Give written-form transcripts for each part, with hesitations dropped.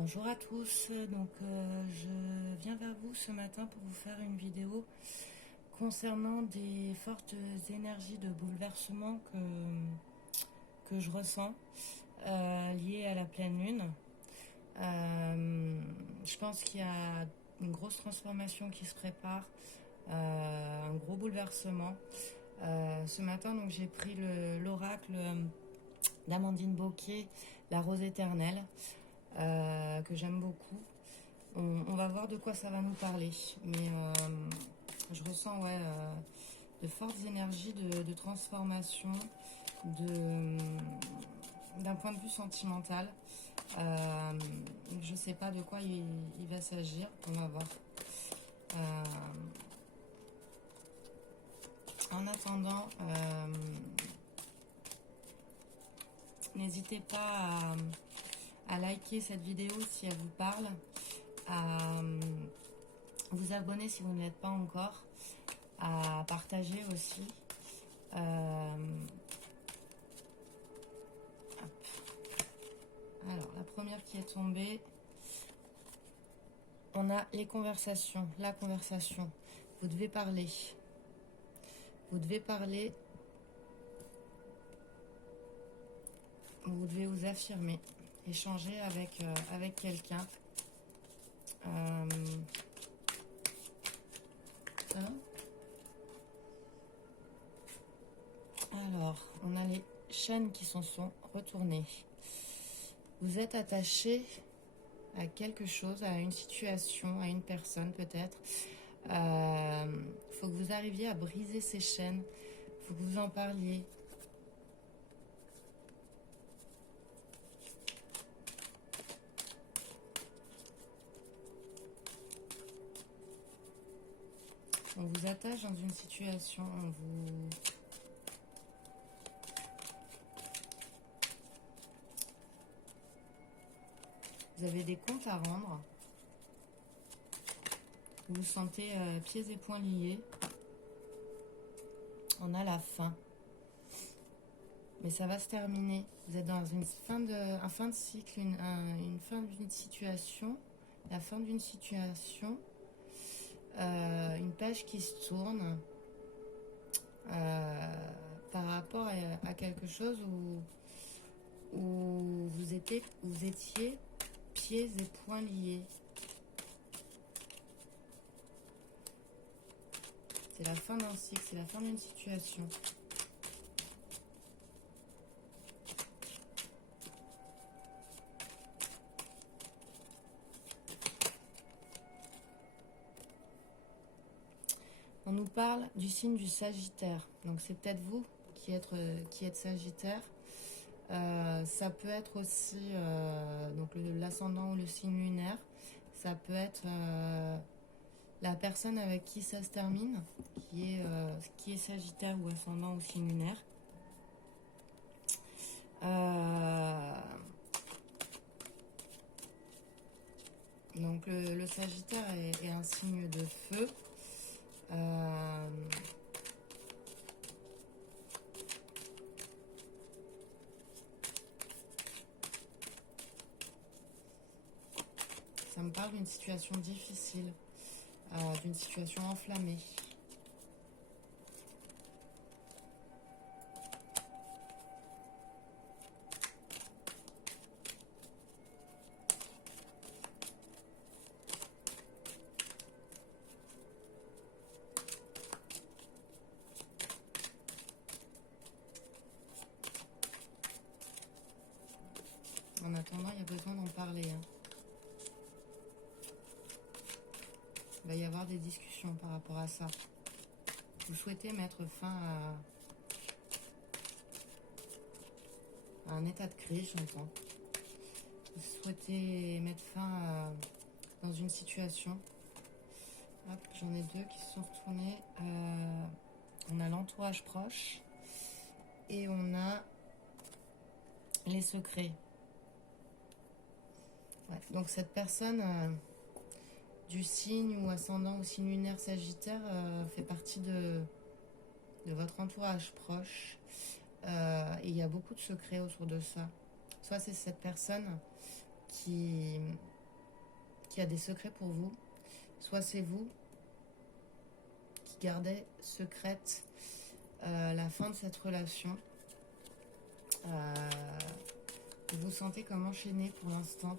Bonjour à tous, je viens vers vous ce matin pour vous faire une vidéo concernant des fortes énergies de bouleversement que je ressens liées à la pleine lune. Je pense qu'il y a une grosse transformation qui se prépare, un gros bouleversement. Ce matin, donc, j'ai pris l'oracle d'Amandine Bocquet, la rose éternelle. Que j'aime beaucoup. On va voir de quoi ça va nous parler. Mais je ressens de fortes énergies de transformation d'un point de vue sentimental. Je ne sais pas de quoi il va s'agir. On va voir. En attendant, n'hésitez pas à liker cette vidéo si elle vous parle, à vous abonner si vous ne l'êtes pas encore, à partager aussi. Alors, la première qui est tombée, on a les conversations, la conversation. Vous devez parler. Vous devez parler. Vous devez vous affirmer. Échanger avec quelqu'un. Alors, on a les chaînes qui sont retournées. Vous êtes attaché à quelque chose, à une situation, à une personne peut-être. Faut que vous arriviez à briser ces chaînes. Faut que vous en parliez. On vous attache dans une situation, vous avez des comptes à rendre. Vous vous sentez pieds et poings liés. On a la fin. Mais ça va se terminer. Vous êtes dans une fin de cycle, une fin d'une situation. La fin d'une situation. Une page qui se tourne par rapport à quelque chose où vous étiez pieds et poings liés. C'est la fin d'un cycle, c'est la fin d'une situation. On nous parle du signe du Sagittaire. Donc c'est peut-être vous qui êtes Sagittaire. Ça peut être aussi donc l'ascendant ou le signe lunaire. Ça peut être la personne avec qui ça se termine, qui est Sagittaire ou ascendant ou signe lunaire. Donc le Sagittaire est un signe de feu. Ça me parle d'une situation difficile, d'une situation enflammée. En attendant, il y a besoin d'en parler. Il va y avoir des discussions par rapport à ça. Vous souhaitez mettre fin à un état de crise, j'entends. Vous souhaitez mettre fin dans une situation. Hop, j'en ai deux qui se sont retournés. On a l'entourage proche et on a les secrets. Ouais, donc cette personne du signe ou ascendant ou signe lunaire Sagittaire fait partie de votre entourage proche. Et il y a beaucoup de secrets autour de ça. Soit c'est cette personne qui a des secrets pour vous, soit c'est vous qui gardez secrète la fin de cette relation. Vous vous sentez comme enchaîné pour l'instant.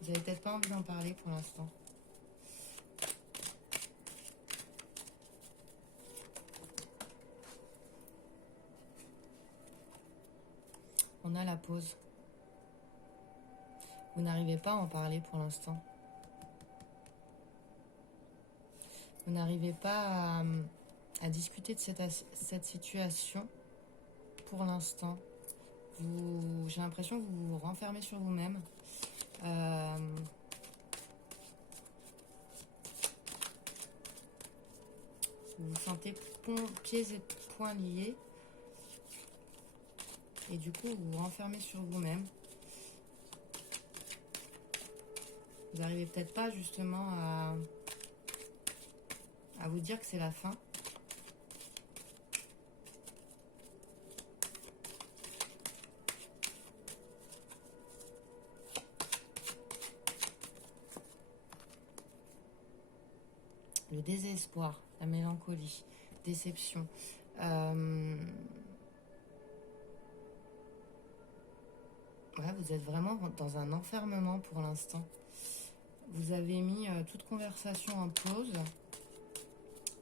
Vous n'avez peut-être pas envie d'en parler pour l'instant. On a la pause. Vous n'arrivez pas à en parler pour l'instant. Vous n'arrivez pas à discuter de cette situation pour l'instant. J'ai l'impression que vous vous renfermez sur vous-même. Vous vous sentez pieds et poings liés. Et du coup, vous vous renfermez sur vous-même. Vous n'arrivez peut-être pas justement à vous dire que c'est la fin. Le désespoir, la mélancolie, déception. Ouais, vous êtes vraiment dans un enfermement pour l'instant. Vous avez mis toute conversation en pause.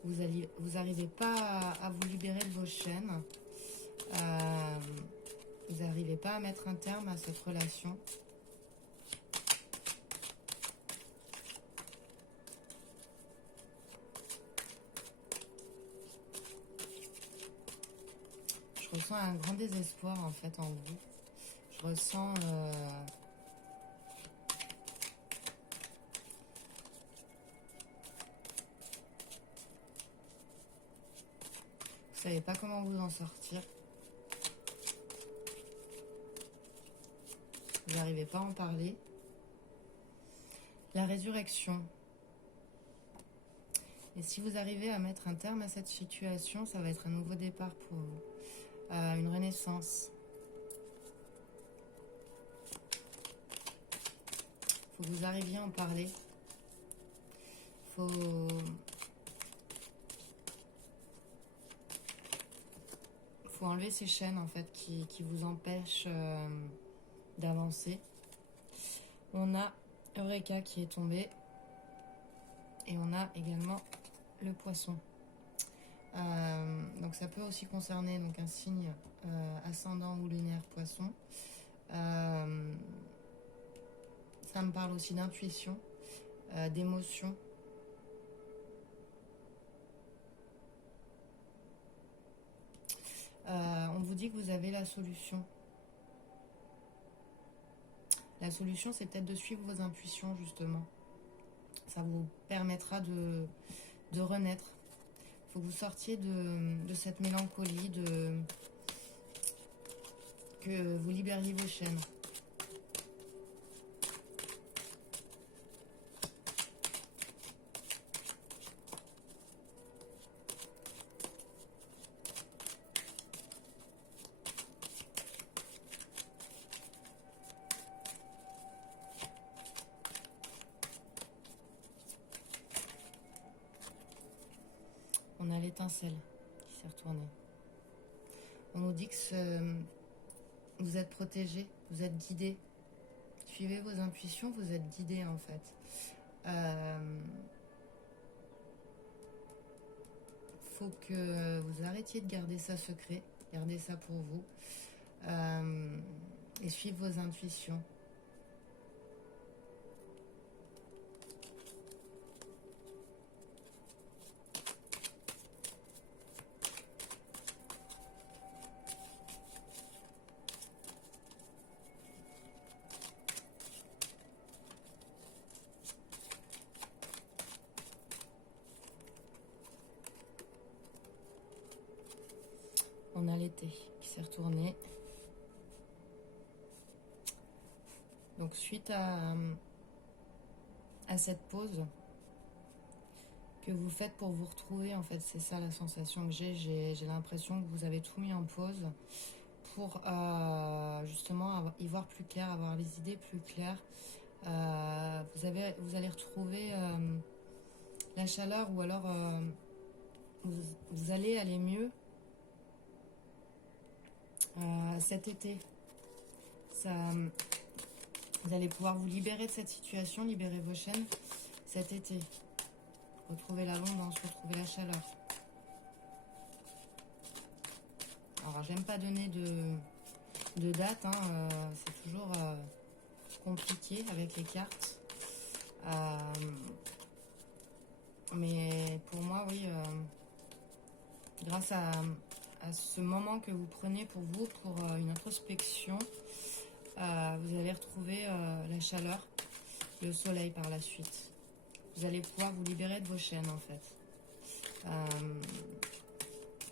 Vous n'arrivez pas à vous libérer de vos chaînes. Vous n'arrivez pas à mettre un terme à cette relation. Je ressens un grand désespoir en fait en vous. Je ressens vous savez pas comment vous en sortir. Vous n'arrivez pas à en parler. La résurrection. Et si vous arrivez à mettre un terme à cette situation, ça va être un nouveau départ pour vous. Une renaissance. Faut que vous arriviez à en parler. Faut enlever ces chaînes en fait qui vous empêchent d'avancer. On a Eureka qui est tombé. Et on a également le poisson. Donc ça peut aussi concerner donc, un signe ascendant ou lunaire poisson. Ça me parle aussi d'intuition, d'émotion. On vous dit que vous avez la solution. La solution, c'est peut-être de suivre vos intuitions, justement. Ça vous permettra de renaître. Il faut que vous sortiez de cette mélancolie, que vous libériez vos chaînes. On a l'étincelle qui s'est retournée. On nous dit que vous êtes protégé, vous êtes guidé. Suivez vos intuitions, vous êtes guidé en fait. Faut que vous arrêtiez de garder ça secret, gardez ça pour vous. Et suivez vos intuitions. On a l'été qui s'est retourné. Donc suite à cette pause que vous faites pour vous retrouver, en fait, c'est ça la sensation que j'ai. J'ai l'impression que vous avez tout mis en pause pour justement y voir plus clair, avoir les idées plus claires. Vous allez retrouver la chaleur, ou alors vous allez aller mieux cet été. Vous allez pouvoir vous libérer de cette situation, libérer vos chaînes cet été. Retrouver l'abondance, retrouver la chaleur. Alors, j'aime pas donner de date, hein, c'est toujours compliqué avec les cartes. Mais pour moi, oui, grâce à ce moment que vous prenez pour vous, pour une introspection, vous allez retrouver la chaleur, le soleil par la suite. Vous allez pouvoir vous libérer de vos chaînes, en fait.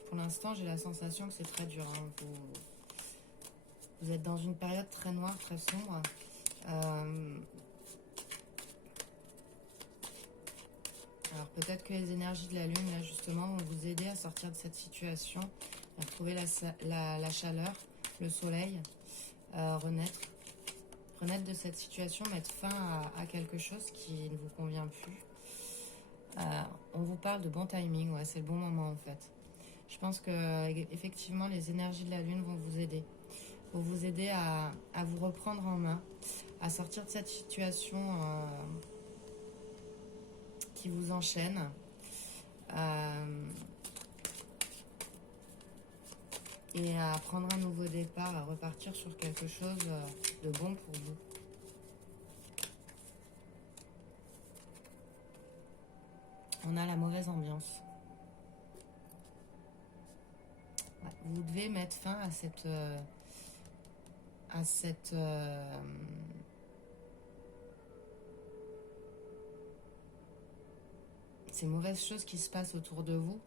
Pour l'instant, j'ai la sensation que c'est très dur. Hein. Vous êtes dans une période très noire, très sombre. Alors peut-être que les énergies de la Lune, là, justement, vont vous aider à sortir de cette situation, à retrouver la chaleur, le soleil, renaître de cette situation, mettre fin à quelque chose qui ne vous convient plus. On vous parle de bon timing, ouais, c'est le bon moment en fait. Je pense que effectivement les énergies de la Lune vont vous aider à vous reprendre en main, à sortir de cette situation qui vous enchaîne. Et à prendre un nouveau départ, à repartir sur quelque chose de bon pour vous. On a la mauvaise ambiance. Ouais, vous devez mettre fin à ces mauvaises choses qui se passent autour de vous.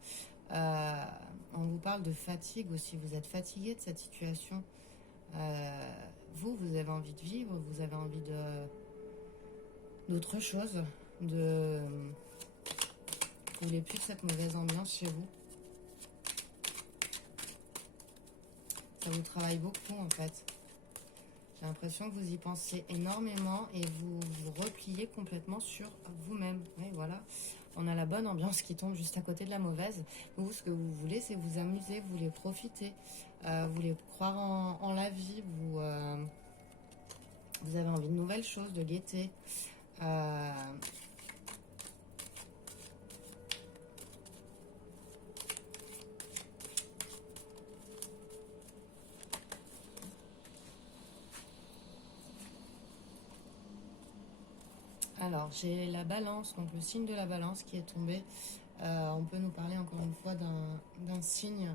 On vous parle de fatigue aussi. Vous êtes fatigué de cette situation. Vous avez envie de vivre. Vous avez envie d'autre chose. Vous voulez plus de cette mauvaise ambiance chez vous. Ça vous travaille beaucoup en fait. J'ai l'impression que vous y pensez énormément et vous vous repliez complètement sur vous-même. Oui, voilà. On a la bonne ambiance qui tombe juste à côté de la mauvaise. Vous, ce que vous voulez, c'est vous amuser, vous voulez profiter, vous voulez croire en la vie, vous avez envie de nouvelles choses, de gaieté. Alors, j'ai la balance, donc le signe de la balance qui est tombé. On peut nous parler encore une fois d'un signe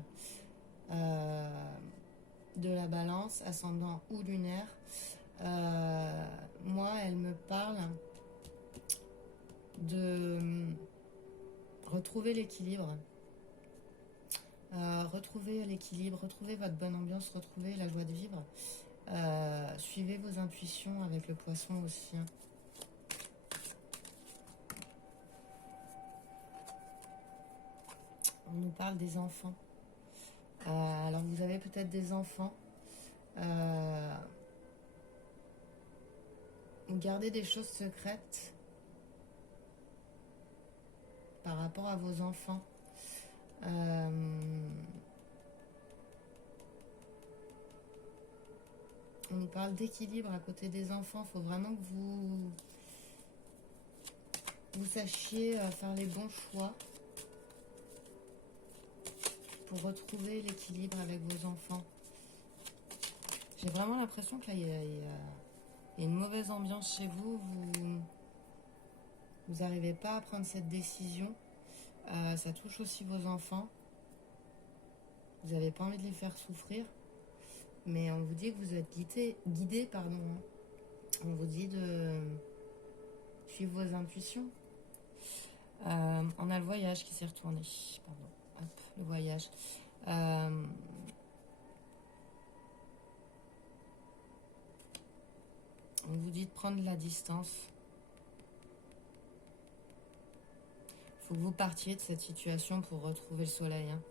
de la balance, ascendant ou lunaire. Moi, elle me parle de retrouver l'équilibre. Retrouvez l'équilibre, retrouvez votre bonne ambiance, retrouvez la joie de vivre. Suivez vos intuitions avec le poisson aussi. Hein. On nous parle des enfants. Alors vous avez peut-être des enfants. Vous gardez des choses secrètes par rapport à vos enfants. On nous parle d'équilibre à côté des enfants. Il faut vraiment que vous sachiez faire les bons choix pour retrouver l'équilibre avec vos enfants. J'ai vraiment l'impression que là, il y a une mauvaise ambiance chez vous. Vous n'arrivez pas à prendre cette décision. Ça touche aussi vos enfants. Vous n'avez pas envie de les faire souffrir. Mais on vous dit que vous êtes guidé, pardon. On vous dit de suivre vos intuitions. On a le voyage qui s'est retourné. Pardon. Hop, le voyage. On vous dit de prendre la distance. Il faut que vous partiez de cette situation pour retrouver le soleil. Hein.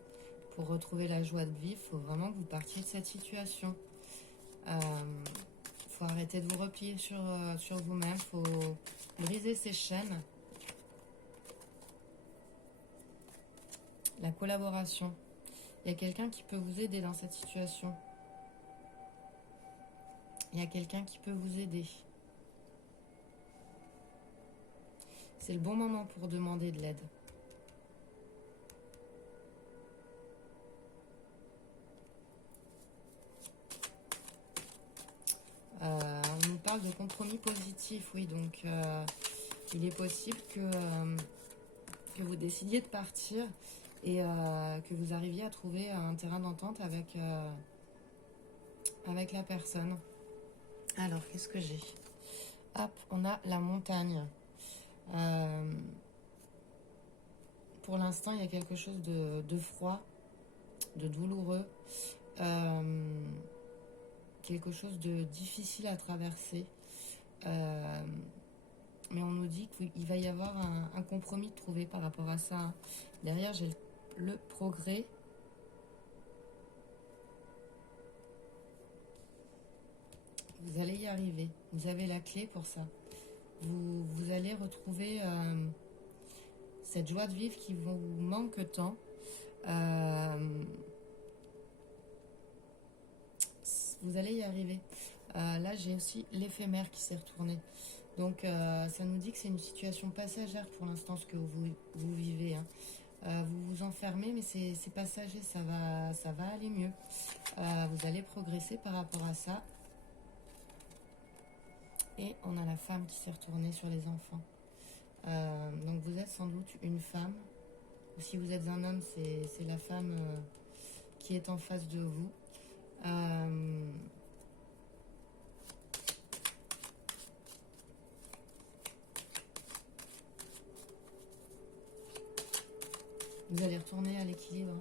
pour retrouver la joie de vivre, il faut vraiment que vous partiez de cette situation. Faut arrêter de vous replier sur vous-même, faut briser ces chaînes. La collaboration. Il y a quelqu'un qui peut vous aider dans cette situation. Il y a quelqu'un qui peut vous aider. C'est le bon moment pour demander de l'aide. On nous parle de compromis positif, oui, donc il est possible que vous décidiez de partir et que vous arriviez à trouver un terrain d'entente avec la personne. Alors, qu'est-ce que j'ai? Hop, on a la montagne. Pour l'instant, il y a quelque chose de froid, de douloureux, quelque chose de difficile à traverser. Mais on nous dit qu'il va y avoir un compromis trouvé par rapport à ça. Derrière, j'ai le progrès. Vous allez y arriver. Vous avez la clé pour ça. Vous allez retrouver cette joie de vivre qui vous manque tant. Vous allez y arriver. Là, j'ai aussi l'éphémère qui s'est retourné. Donc, ça nous dit que c'est une situation passagère pour l'instant, ce que vous vivez. Hein. Vous vous enfermez, mais c'est passager, ça va aller mieux. Vous allez progresser par rapport à ça. Et on a la femme qui s'est retournée sur les enfants. Donc vous êtes sans doute une femme. Ou si vous êtes un homme, c'est la femme qui est en face de vous. Vous allez retourner à l'équilibre.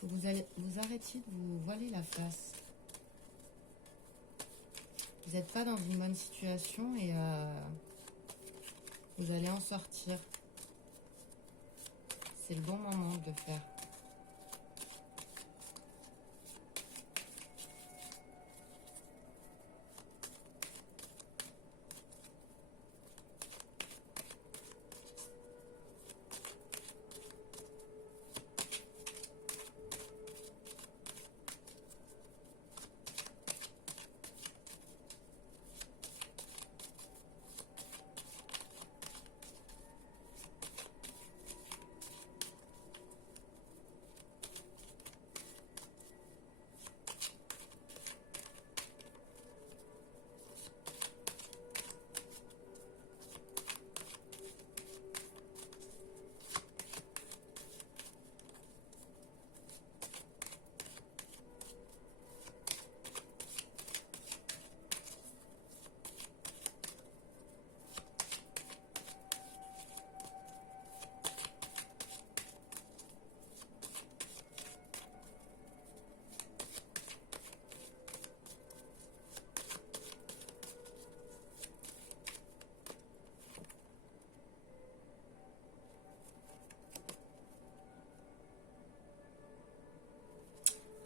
Faut que vous arrêtiez de vous voiler la face. Vous n'êtes pas dans une bonne situation et vous allez en sortir. C'est le bon moment de le faire.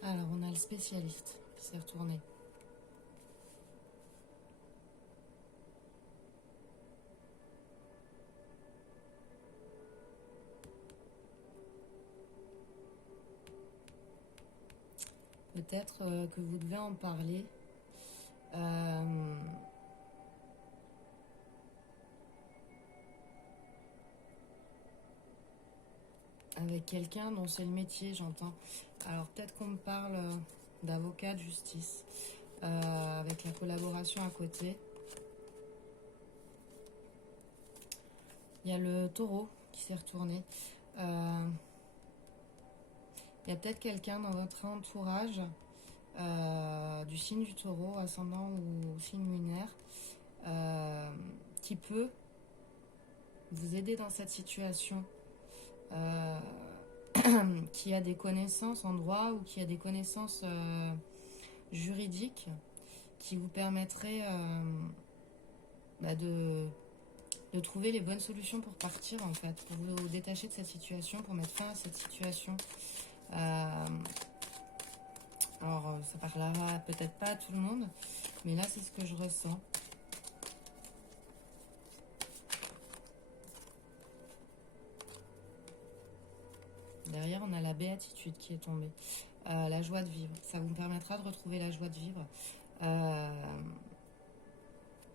Alors, on a le spécialiste qui s'est retourné. Peut-être que vous devez en parler. Avec quelqu'un dont c'est le métier, j'entends. Alors peut-être qu'on me parle d'avocat de justice, avec la collaboration à côté. Il y a le taureau qui s'est retourné. Il y a peut-être quelqu'un dans votre entourage, du signe du taureau, ascendant ou signe lunaire, qui peut vous aider dans cette situation. Qui a des connaissances en droit ou qui a des connaissances juridiques qui vous permettraient de de trouver les bonnes solutions pour partir en fait, pour vous détacher de cette situation, pour mettre fin à cette situation. Alors ça parlera peut-être pas à tout le monde, mais là c'est ce que je ressens. Derrière on a la béatitude qui est tombée. La joie de vivre, ça vous permettra de retrouver la joie de vivre. On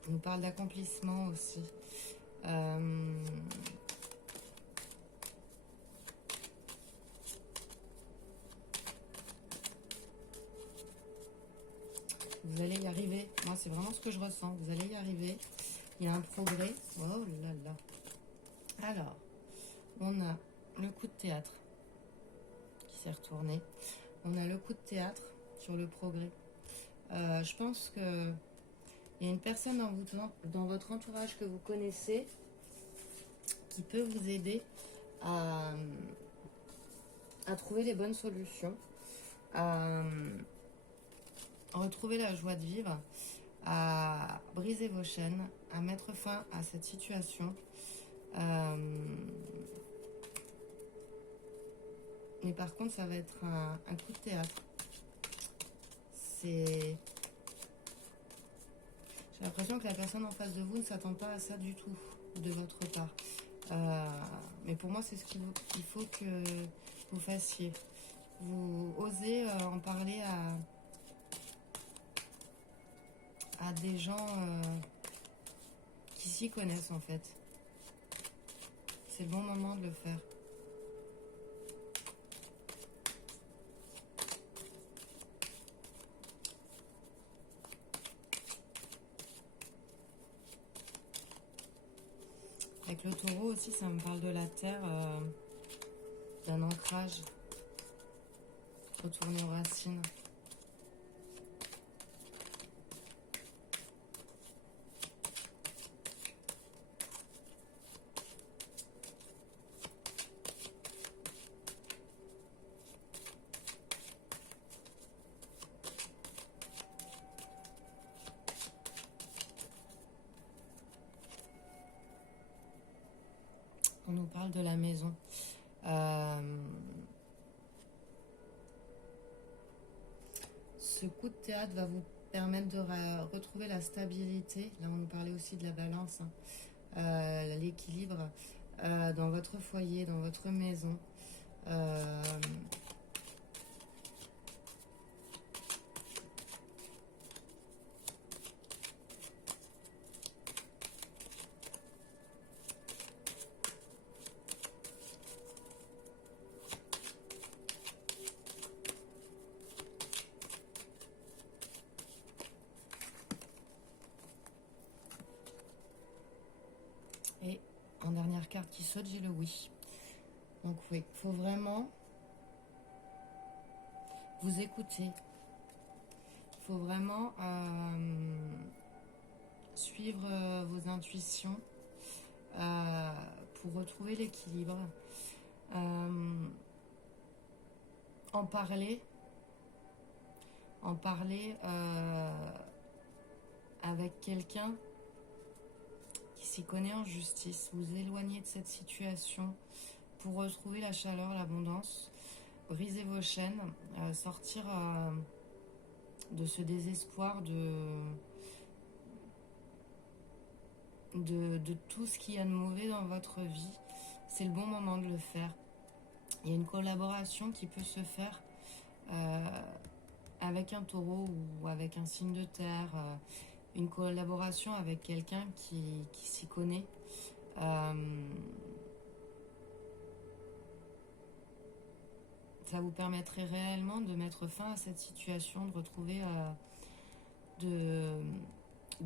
nous parle d'accomplissement aussi. Vous allez y arriver. Moi, c'est vraiment ce que je ressens. Vous allez y arriver. Il y a un progrès. Oh là là. Alors, on a le coup de théâtre qui s'est retourné. On a le coup de théâtre sur le progrès. Je pense que il y a une personne dans votre entourage que vous connaissez qui peut vous aider à trouver les bonnes solutions, à retrouver la joie de vivre, à briser vos chaînes, à mettre fin à cette situation. Mais par contre, ça va être un coup de théâtre. J'ai l'impression que la personne en face de vous ne s'attend pas à ça du tout, de votre part. Mais pour moi, c'est ce qu'il faut que vous fassiez. Vous osez en parler à des gens qui s'y connaissent en fait. C'est le bon moment de le faire. Avec le taureau aussi, ça me parle de la terre, d'un ancrage, retourner aux racines. On nous parle de la maison. Ce coup de théâtre va vous permettre de retrouver la stabilité. Là, on nous parlait aussi de la balance, hein. L'équilibre dans votre foyer, dans votre maison. Et en dernière carte qui saute, j'ai le oui. Donc oui, il faut vraiment vous écouter. Il faut vraiment suivre vos intuitions pour retrouver l'équilibre. En parler avec quelqu'un qui s'y connaît en justice, vous éloigner de cette situation pour retrouver la chaleur, l'abondance, briser vos chaînes, sortir de ce désespoir, de tout ce qu'il y a de mauvais dans votre vie. C'est le bon moment de le faire. Il y a une collaboration qui peut se faire avec un taureau ou avec un signe de terre, une collaboration avec quelqu'un qui s'y connaît. Ça vous permettrait réellement de mettre fin à cette situation, de retrouver, de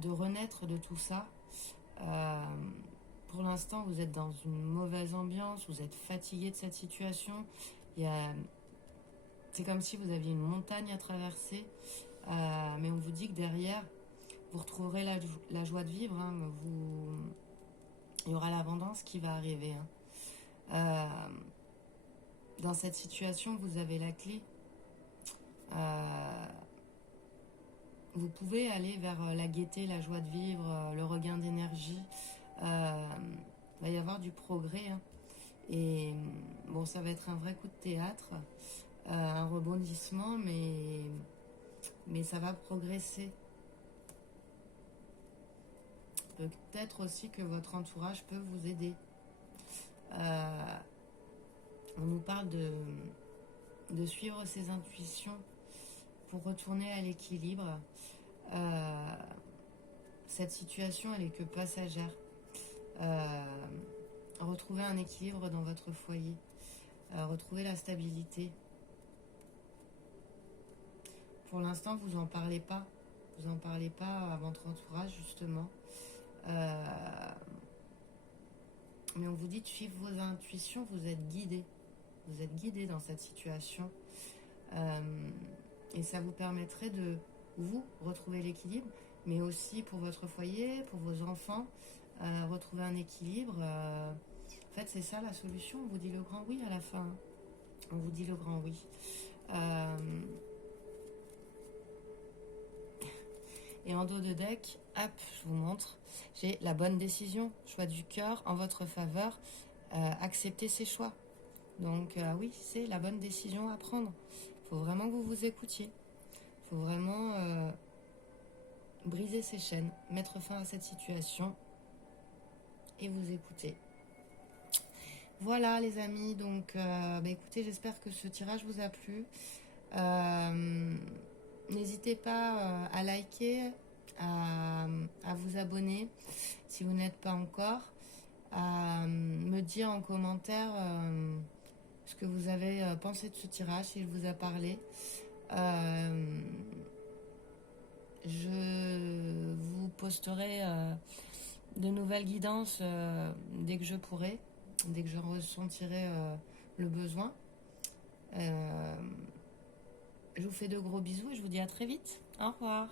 renaître de tout ça. Pour l'instant, vous êtes dans une mauvaise ambiance, vous êtes fatigué de cette situation. C'est comme si vous aviez une montagne à traverser, mais on vous dit que derrière, vous retrouverez la joie de vivre. Hein, il y aura l'abondance qui va arriver. Hein. Dans cette situation, vous avez la clé. Vous pouvez aller vers la gaieté, la joie de vivre, le regain d'énergie. Il va y avoir du progrès, hein. Et bon, ça va être un vrai coup de théâtre, un rebondissement, mais ça va progresser. Peut-être aussi que votre entourage peut vous aider. Euh, on nous parle de suivre ses intuitions pour retourner à l'équilibre. Euh, cette situation, elle est que passagère. Euh, Retrouver un équilibre dans votre foyer, retrouver la stabilité. Pour l'instant, vous en parlez pas. Vous en parlez pas à votre entourage, justement. Euh, mais on vous dit de suivre vos intuitions, vous êtes guidé. Vous êtes guidé dans cette situation. Euh, et ça vous permettrait de, vous, retrouver l'équilibre, mais aussi pour votre foyer, pour vos enfants, retrouver un équilibre. En fait, c'est ça la solution. On vous dit le grand oui à la fin. On vous dit le grand oui. Et en dos de deck, hop, je vous montre. J'ai la bonne décision, choix du cœur en votre faveur. Acceptez ses choix. Donc oui, c'est la bonne décision à prendre. Il faut vraiment que vous vous écoutiez. Il faut vraiment briser ces chaînes, mettre fin à cette situation et vous écouter. Voilà les amis, donc écoutez, j'espère que ce tirage vous a plu. N'hésitez pas à liker, à vous abonner si vous n'êtes pas encore, à me dire en commentaire ce que vous avez pensé de ce tirage, s'il vous a parlé. Je vous posterai de nouvelles guidances dès que je pourrai, dès que je ressentirai le besoin. Je vous fais de gros bisous et je vous dis à très vite. Au revoir.